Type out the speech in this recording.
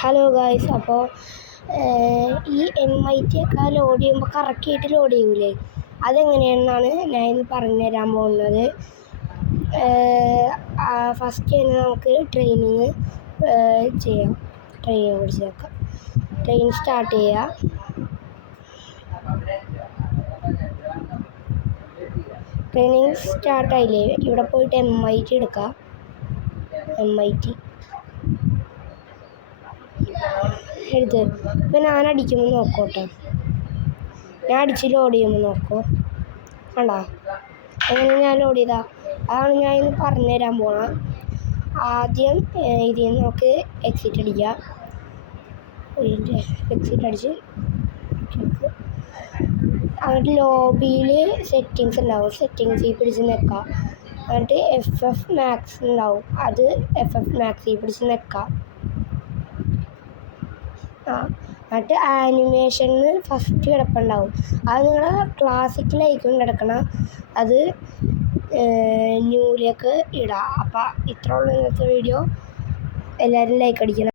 Hello guys, അപ്പോൾ ഈ MIT ഒക്കെ ലോഡ് ചെയ്യുമ്പോൾ കറക്റ്റായിട്ട് ലോഡ് ചെയ്യൂലേ, അതെങ്ങനെയാണെന്നാണ് ഞാൻ ഇന്ന് പറഞ്ഞു തരാൻ പോകുന്നത്. ഫസ്റ്റ് തന്നെ നമുക്ക് ട്രെയിനിങ് ചെയ്യാം. പിടിച്ച് വെക്കാം. ട്രെയിൻ സ്റ്റാർട്ട് ചെയ്യുക. ട്രെയിനിങ് സ്റ്റാർട്ടായില്ലേ, ഇവിടെ പോയിട്ട് MIT എടുക്കുക. MIT എടുത്ത് ഇപ്പം ഞാൻ അടിക്കുമ്പോൾ നോക്കോട്ടെ. ഞാൻ അടിച്ച് ലോഡ് ചെയ്യുമ്പോൾ നോക്കൂ. കണ്ടോ അങ്ങനെ ഞാൻ ലോഡ് ചെയ്താൽ അതാണ് ഞാൻ ഇന്ന് പറഞ്ഞു തരാൻ പോകണം. ആദ്യം ഇതിൽ നിന്ന് നമുക്ക് എക്സിറ്റ് അടിക്കാം. എക്സിറ്റ് അടിച്ച് എന്നിട്ട് ലോബിയിൽ സെറ്റിങ്സ് ഉണ്ടാവും. സെറ്റിങ്സിൽ പിടിച്ച് നിൽക്കാം. എന്നിട്ട് FF Max ഉണ്ടാവും. അത് FF Maxൽ പിടിച്ച് നിൽക്കാം. എന്നിട്ട് ആനിമേഷന് ഫസ്റ്റ് കിടപ്പുണ്ടാവും. അത് നിങ്ങളുടെ ക്ലാസിക്കിലായിരിക്കും കിടക്കണം. അത് ന്യൂയിലേക്ക് ഇടാം. അപ്പം ഇത്രയുള്ള ഇന്നത്തെ വീഡിയോ. എല്ലാവരും ലൈക്ക് അടിക്കണം.